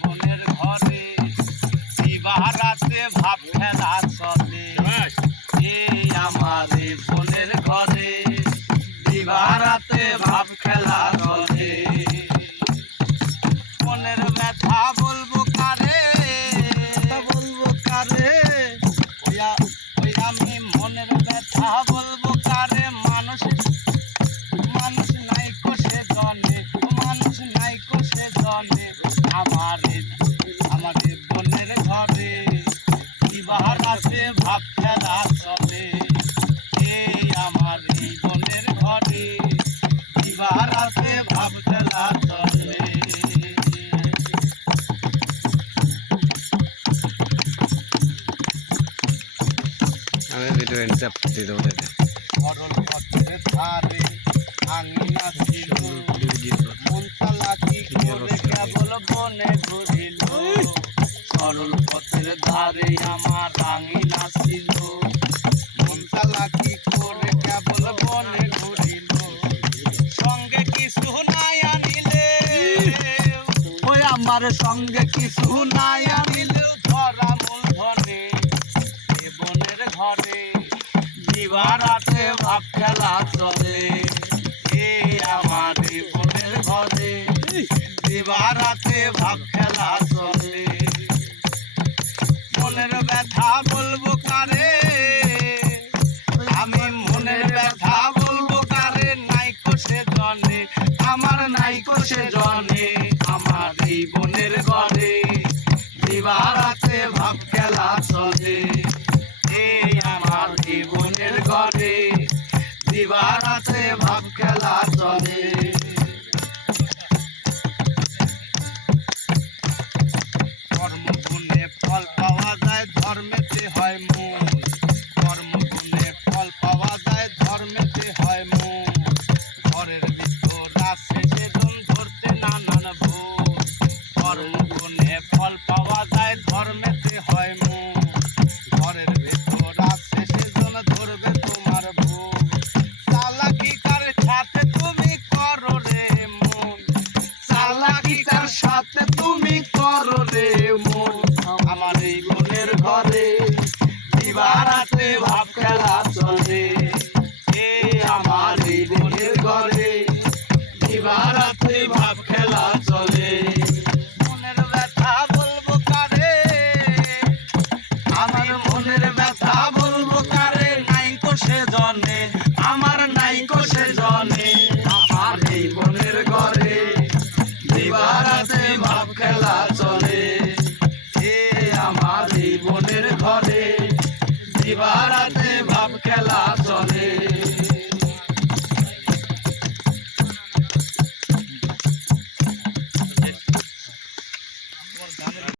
বোনের ঘরে দিবারাতে ভাব খেলা চলে আমার এই বোনের ঘরে দিবারাতে ভাব খেলা চলে মনের ব্যথা বলবো কারে ওই আমি মনের ব্যথা বলবো কারে মানুষ নাই কোষে জনে আমাদের বোনের ঘরে দিবারাতে ভাব খেলা চলে আমার এই বোনের ঘরে দিবারাতে ভাব খেলা চলে আমি ভিডিও এন্ড দিয়ে দেবো সরল পথের ধারে আঙিনা ছিল মন চালাকি করে কেবল বনে ঘুরিল সরল পথের ধারে আমার আঙিনা ছিল মন চালাকি করে কেবল বনে ঘুরিল সঙ্গে কিছু নাই আনিলে ওই আমার সঙ্গে কিছু নাই আনিলেও ধরা মূলধনে এ বনের ঘরে দিবারাতে ভাব খেলা চলে আমার এই বোনের ঘরে দিবারাতে ভাব খেলা চলে মনের ব্যথা বলবো কারে আমি মনের ব্যথা বলবো কারে নাই কোষে জনে আমার নাই কোষে জনে আমার এই বোনের ঘরে দিবারাতে ভাব খেলা চলে আমার এই বোনের ঘরে দিবারাতে ভাব খেলা চলে কর্মগুণে ফল পাওয়া যায় ধর্মেতে হয় মূল কর্মগুণে ফল পাওয়া যায় ধর্মেতে হয় মূল ঘরের ভিতর আছে সেজন ধরতে নানান ভুল কর্মগুণে ফল পাওয়া যায় ধর্মেতে হয় মূল ঘরের ভিতর আছে সেজন ধরবে তোমার ভুল চালাকি কার সাথে তুমি করো রে মন চালাকি কার সাথে তুমি করো রে মন আমার এই বোনের ঘরে দিবারাতে ভাব খেলা চলে